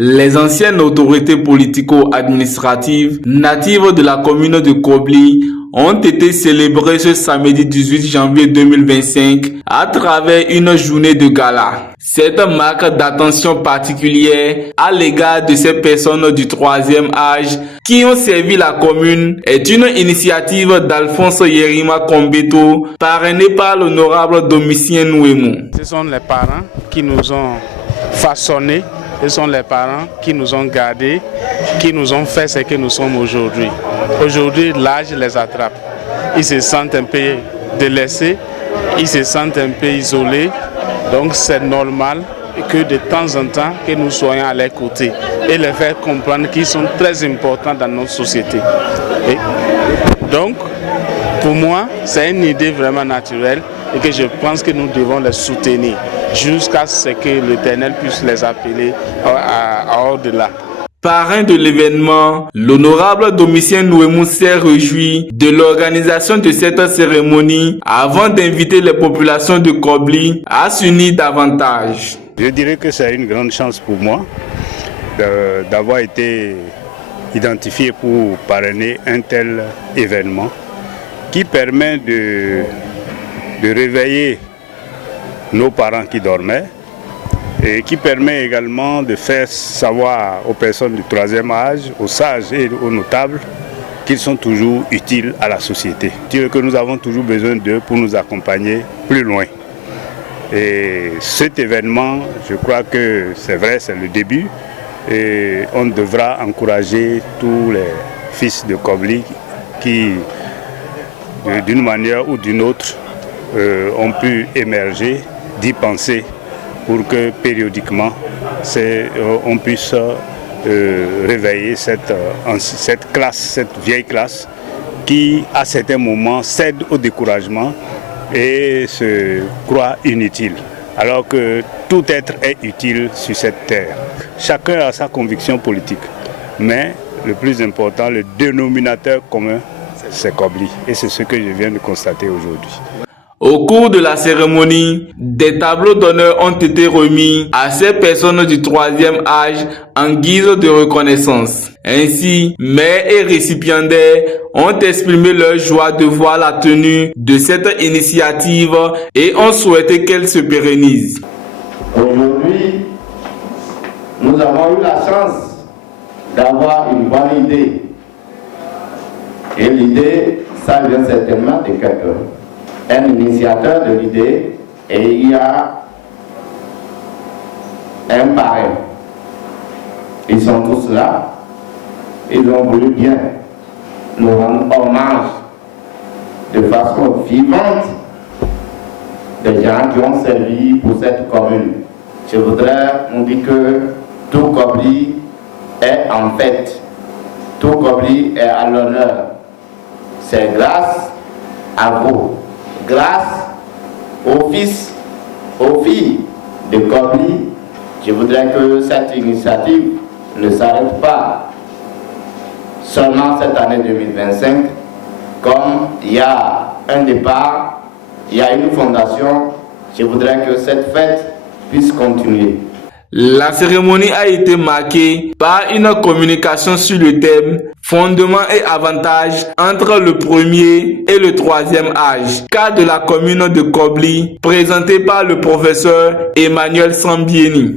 Les anciennes autorités politico-administratives natives de la commune de Kobli ont été célébrées ce samedi 18 janvier 2025 à travers une journée de gala. Cette marque d'attention particulière à l'égard de ces personnes du troisième âge qui ont servi la commune est une initiative d'Alphonse Yerima Kombeto parrainée par l'honorable Domitien Nouemou. Ce sont les parents qui nous ont façonnés, ce sont les parents qui nous ont gardés, qui nous ont fait ce que nous sommes aujourd'hui. Aujourd'hui, l'âge les attrape. Ils se sentent un peu délaissés, ils se sentent un peu isolés. Donc c'est normal que de temps en temps que nous soyons à leurs côtés et les faire comprendre qu'ils sont très importants dans notre société. Et donc, pour moi, c'est une idée vraiment naturelle et que je pense que nous devons les soutenir jusqu'à ce que l'Éternel puisse les appeler au-delà. Parrain de l'événement, l'honorable Domitien Nouemou s'est réjoui de l'organisation de cette cérémonie avant d'inviter les populations de Kobli à s'unir davantage. Je dirais que c'est une grande chance pour moi d'avoir été identifié pour parrainer un tel événement qui permet de réveiller nos parents qui dormaient et qui permet également de faire savoir aux personnes du troisième âge, aux sages et aux notables qu'ils sont toujours utiles à la société, que nous avons toujours besoin d'eux pour nous accompagner plus loin. Et cet événement, je crois que c'est vrai, c'est le début et on devra encourager tous les fils de Kobli qui, d'une manière ou d'une autre, ont pu émerger, d'y penser pour que périodiquement on puisse réveiller cette classe, cette vieille classe qui à certains moments cède au découragement et se croit inutile, alors que tout être est utile sur cette terre. Chacun a sa conviction politique, mais le plus important, le dénominateur commun, c'est Kobli, et c'est ce que je viens de constater aujourd'hui. Au cours de la cérémonie, des tableaux d'honneur ont été remis à ces personnes du troisième âge en guise de reconnaissance. Ainsi, mères et récipiendaires ont exprimé leur joie de voir la tenue de cette initiative et ont souhaité qu'elle se pérennise. Aujourd'hui, nous avons eu la chance d'avoir une bonne idée. Et l'idée, ça vient certainement de quelqu'un. Un initiateur de l'idée, et il y a un parrain. Ils sont tous là. Ils ont voulu bien nous rendre hommage de façon vivante des gens qui ont servi pour cette commune. Je voudrais nous dire que tout Kobli est en fête. Tout Kobli est à l'honneur. C'est grâce à vous. Grâce aux fils, aux filles de Kobli, je voudrais que cette initiative ne s'arrête pas seulement cette année 2025. Comme il y a un départ, il y a une fondation, je voudrais que cette fête puisse continuer. La cérémonie a été marquée par une communication sur le thème « Fondements et avantages entre le premier et le troisième âge » cas de la commune de Kobli, présenté par le professeur Emmanuel Sambieni.